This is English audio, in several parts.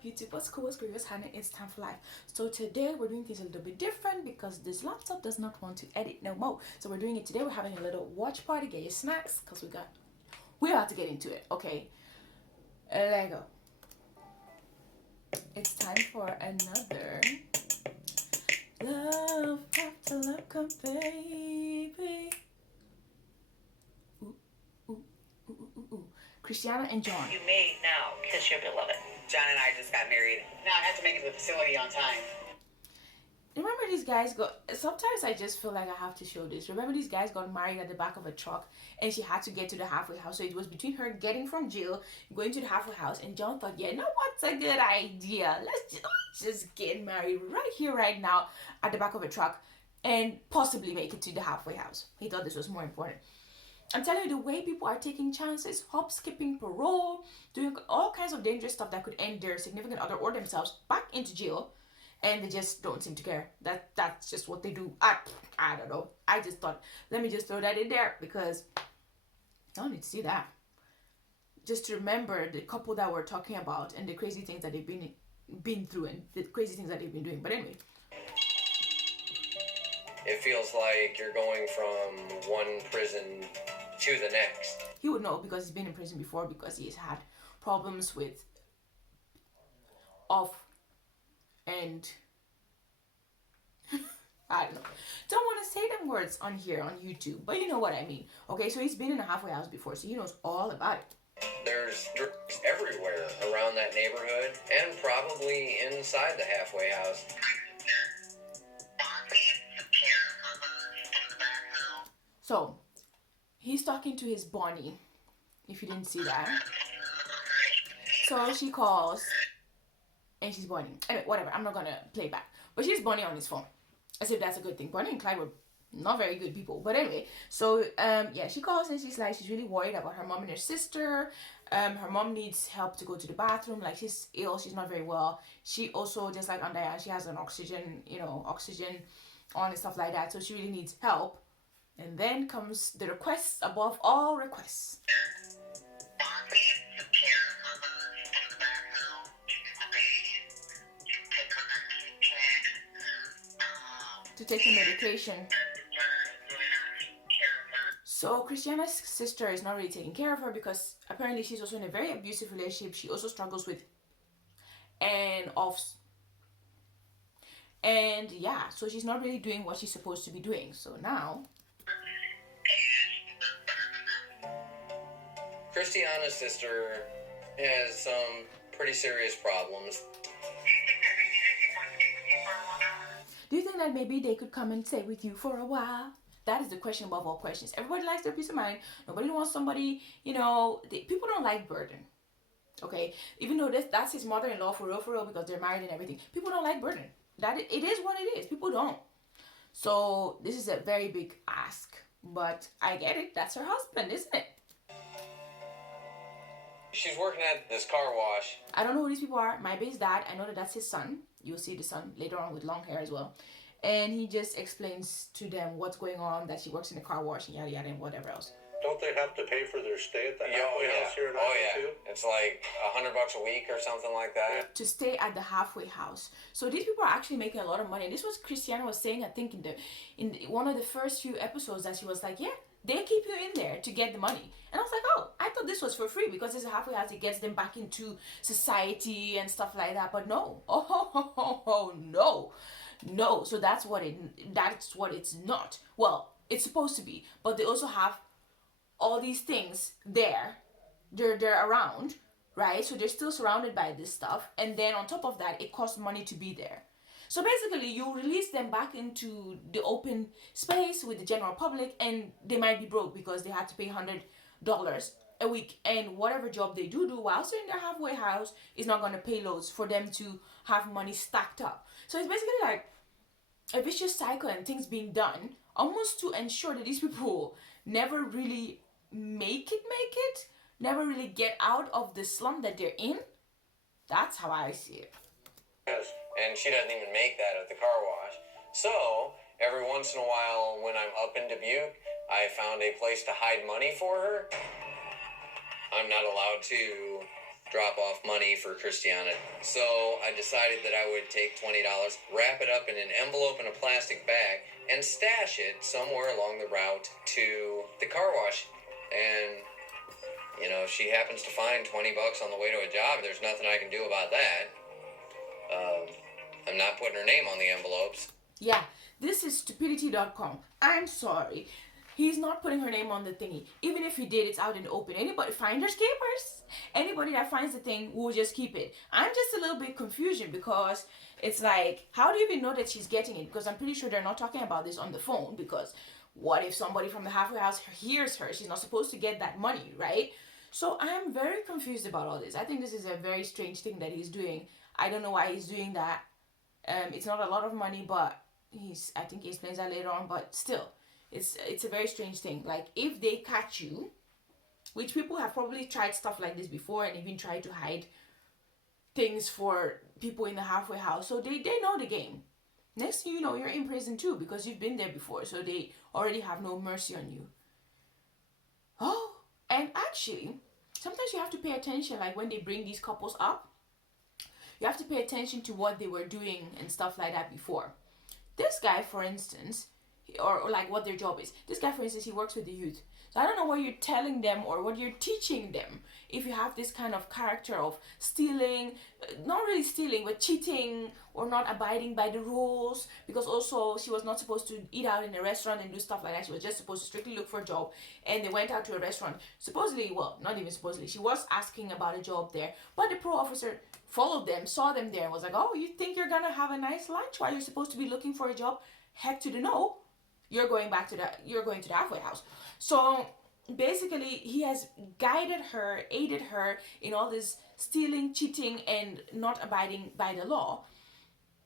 up YouTube? What's cool? What's great? What's happening? It's time for life. So today we're doing things a little bit different because this laptop does not want to edit no more. So we're doing it today. We're having a little watch party. Get your snacks because we're about to get into it. Okay, there you go. It's time for another love after Lockup, baby. Ooh, ooh, ooh, ooh, ooh. Kristianna and John. You may now kiss your beloved. John and I just got married. Now I have to make it to the facility on time. Remember these guys sometimes I just feel like I have to show this. Remember these guys got married at the back of a truck and she had to get to the halfway house. So it was between her getting from jail, going to the halfway house, and John thought, yeah, what's a good idea? Let's just get married right here, right now, at the back of a truck and possibly make it to the halfway house. He thought this was more important. I'm telling you, the way people are taking chances, hop, skipping parole, doing all kinds of dangerous stuff that could end their significant other or themselves back into jail, and they just don't seem to care. That's just what they do. I don't know. I just thought, let me just throw that in there because I don't need to see that. Just to remember the couple that we're talking about and the crazy things that they've been through and the crazy things that they've been doing. But anyway. It feels like you're going from one prison to the next. He would know because he's been in prison before, because he's had problems with and I don't know. Don't want to say them words on here on YouTube, but you know what I mean. Okay, so he's been in a halfway house before, so he knows all about it. There's drugs everywhere around that neighborhood and probably inside the halfway house. So he's talking to his Bonnie, if you didn't see that. So she calls and she's Bonnie. Anyway, whatever, I'm not gonna play back. But she's Bonnie on his phone, as if that's a good thing. Bonnie and Clyde were not very good people. But anyway, so yeah, she calls and she's like, she's really worried about her mom and her sister. Her mom needs help to go to the bathroom. Like, she's ill, she's not very well. She also, just like Andaya, she has an oxygen on and stuff like that. So she really needs help. And then comes the request above all requests. To take her medication. So Kristianna's sister is not really taking care of her because apparently she's also in a very abusive relationship. She also struggles with and yeah, so she's not really doing what she's supposed to be doing. So now Kristianna's sister has some pretty serious problems. Do you think that maybe they could come and stay with you for a while? That is the question above all questions. Everybody likes their peace of mind. Nobody wants somebody, people don't like burden. Okay? Even though that's his mother-in-law for real, because they're married and everything. People don't like burden. It is what it is. People don't. So this is a very big ask. But I get it. That's her husband, isn't it? She's working at this car wash. I don't know who these people are. My babe's dad, I know that's his son. You'll see the son later on with long hair as well. And he just explains to them what's going on, that she works in a car wash and yada yada and whatever else. Don't they have to pay for their stay at the halfway house here in Iowa too? It's like $100 a week or something like that. To stay at the halfway house. So these people are actually making a lot of money. And this was Kristianna was saying, I think in one of the first few episodes, that she was like, yeah, they keep you in there to get the money. And I was like, oh, I thought this was for free because it's a halfway house. It gets them back into society and stuff like that. But no. Oh, no. So that's what it's not. Well, it's supposed to be. But they also have all these things there. They're around, right? So they're still surrounded by this stuff. And then on top of that, it costs money to be there. So basically, you release them back into the open space with the general public, and they might be broke because they had to pay $100 a week. And whatever job they do while they're in their halfway house is not going to pay loads for them to have money stacked up. So it's basically like a vicious cycle and things being done almost to ensure that these people never really make it, never really get out of the slum that they're in. That's how I see it. And she doesn't even make that at the car wash. So every once in a while when I'm up in Dubuque, I found a place to hide money for her. I'm not allowed to drop off money for Kristianna. So I decided that I would take $20, wrap it up in an envelope in a plastic bag, and stash it somewhere along the route to the car wash. And, you know, if she happens to find $20 on the way to a job, there's nothing I can do about that. I'm not putting her name on the envelopes. Yeah, this is stupidity.com. I'm sorry. He's not putting her name on the thingy. Even if he did, it's out in the open. Anybody, finders keepers. Anybody that finds the thing will just keep it. I'm just a little bit confused because it's like, how do you even know that she's getting it? Because I'm pretty sure they're not talking about this on the phone, because what if somebody from the halfway house hears her? She's not supposed to get that money, right? So I'm very confused about all this. I think this is a very strange thing that he's doing. I don't know why he's doing that. It's not a lot of money, but I think he explains that later on, but still, it's a very strange thing. Like, if they catch you, which people have probably tried stuff like this before and even tried to hide things for people in the halfway house, so they know the game. Next thing you know, you're in prison too, because you've been there before, so they already have no mercy on you. Oh, and actually, sometimes you have to pay attention, like when they bring these couples up, you have to pay attention to what they were doing and stuff like that before. This guy, for instance, or like what their job is. This guy, for instance, he works with the youth. So I don't know what you're telling them or what you're teaching them if you have this kind of character of stealing, not really stealing, but cheating or not abiding by the rules. Because also she was not supposed to eat out in a restaurant and do stuff like that. She was just supposed to strictly look for a job. And they went out to a restaurant. Supposedly, well, not even supposedly, she was asking about a job there. But the pro officer followed them, saw them there, and was like, oh, you think you're gonna have a nice lunch while you're supposed to be looking for a job? Heck to the no. You're going to the halfway house. So basically, he has guided her, aided her in all this stealing, cheating, and not abiding by the law.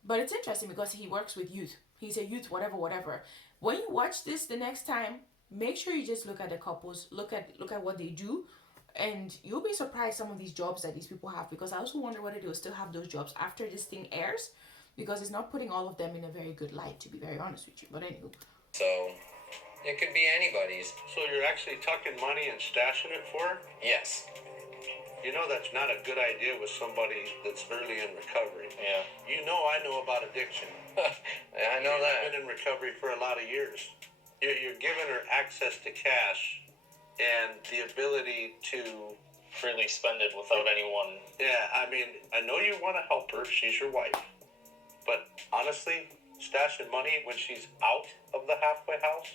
But it's interesting because he works with youth. He's a youth, whatever. When you watch this the next time, make sure you just look at the couples, look at what they do, and you'll be surprised some of these jobs that these people have. Because I also wonder whether they will still have those jobs after this thing airs, because it's not putting all of them in a very good light, to be very honest with you. But anyway. So, it could be anybody's. So you're actually tucking money and stashing it for her? Yes. You know that's not a good idea with somebody that's early in recovery. Yeah. You know I know about addiction. I know that. I've been in recovery for a lot of years. You're giving her access to cash and the ability to freely spend it without anyone. Yeah, I mean, I know you want to help her. She's your wife. But honestly, stashing money when she's out of the halfway house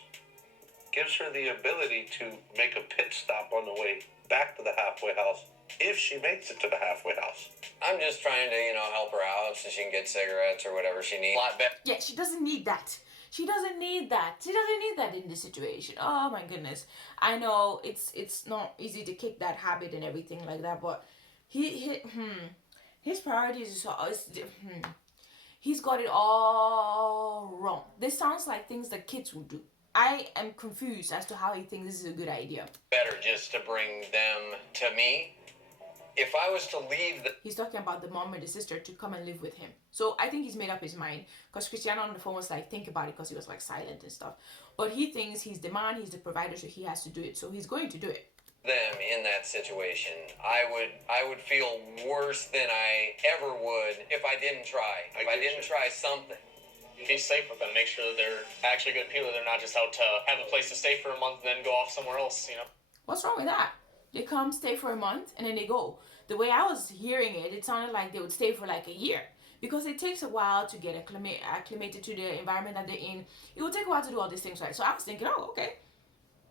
gives her the ability to make a pit stop on the way back to the halfway house if she makes it to the halfway house. I'm just trying to, help her out so she can get cigarettes or whatever she needs. Yeah, she doesn't need that. She doesn't need that. She doesn't need that in this situation. Oh my goodness. I know it's not easy to kick that habit and everything like that, but his priorities is he's got it all wrong. This sounds like things that kids would do. I am confused as to how he thinks this is a good idea. Better just to bring them to me. If I was to leave He's talking about the mom and the sister to come and live with him. So I think he's made up his mind. Because Kristianna on the phone was like, think about it, because he was like silent and stuff. But he thinks he's the man, he's the provider, so he has to do it. So he's going to do it. Them in that situation, I would feel worse than I ever would if I didn't try. If I didn't try something. Be safe with them. Make sure that they're actually good people. They're not just out to have a place to stay for a month and then go off somewhere else, What's wrong with that? They come, stay for a month, and then they go. The way I was hearing it, it sounded like they would stay for like a year. Because it takes a while to get acclimated to the environment that they're in. It will take a while to do all these things, right? So I was thinking, oh, okay.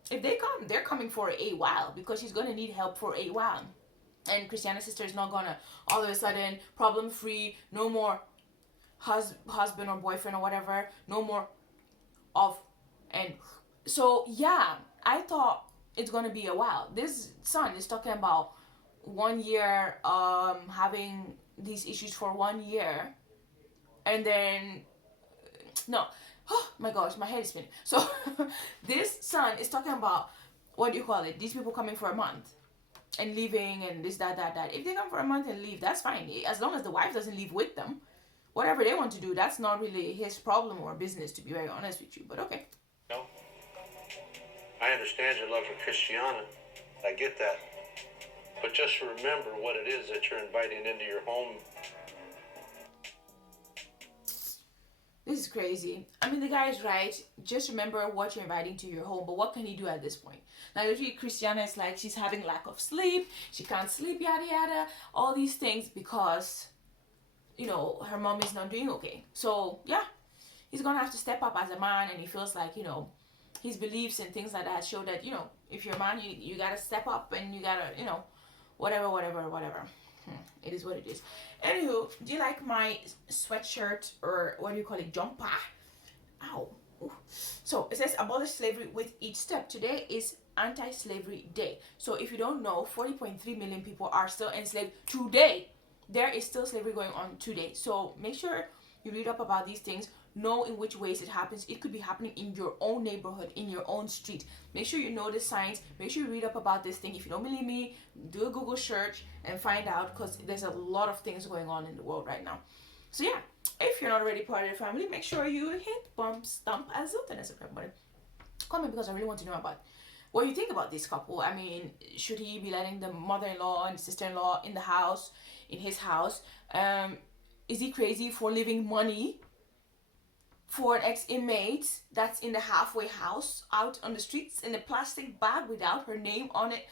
If they come, they're coming for a while, because she's going to need help for a while. And Kristianna's sister is not going to all of a sudden problem-free, no more husband or boyfriend or whatever, no more of. And so, yeah, I thought it's going to be a while. This son is talking about 1 year, having these issues for 1 year. And then, no. Oh my gosh, my head is spinning. So this son is talking about, what do you call it? These people coming for a month and leaving and this, that. If they come for a month and leave, that's fine. As long as the wife doesn't leave with them. Whatever they want to do, that's not really his problem or business, to be very honest with you. But okay. No. I understand your love for Kristianna. I get that. But just remember what it is that you're inviting into your home. This is crazy. I mean, the guy is right. Just remember what you're inviting to your home. But what can he do at this point? Now, usually Kristianna is like, she's having lack of sleep. She can't sleep, yada, yada. All these things because, you know, her mom is not doing okay. So, yeah, he's going to have to step up as a man. And he feels like, you know, his beliefs and things like that show that, you know, if you're a man, you got to step up and you got to, you know, whatever. It is what it is. Anywho, do you like my sweatshirt, or what do you call it, jumper? Ow. Ooh. So it says abolish slavery with each step. Today is anti-slavery day. So if you don't know, 40.3 million people are still enslaved today. There is still slavery going on today. So make sure you read up about these things. Know in which ways it happens. It could be happening in your own neighborhood, in your own street. Make sure you know the signs. Make sure you read up about this thing. If you don't believe me, do a Google search and find out, because there's a lot of things going on in the world right now. So yeah, if you're not already part of the family, make sure you hit stump as and subscribe button. Comment, because I really want to know about what you think about this couple. I mean, should he be letting the mother-in-law and sister-in-law in the house, in his house? Is he crazy for leaving money for an ex-inmate that's in the halfway house out on the streets in a plastic bag without her name on it?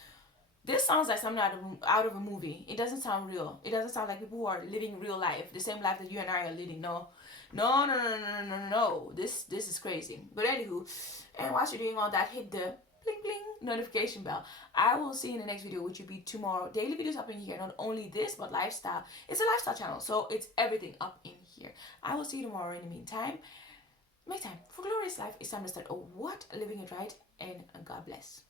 This sounds like something out of a movie. It doesn't sound real. It doesn't sound like people who are living real life, the same life that you and I are living. No. This is crazy. But anywho, and whilst you're doing all that, hit the bling bling notification bell. I will see you in the next video, which will be tomorrow. Daily videos up in here. Not only this, but lifestyle. It's a lifestyle channel, so it's everything up in here. I will see you tomorrow. In the meantime, make time for glorious life. It's time to start living it right, and God bless.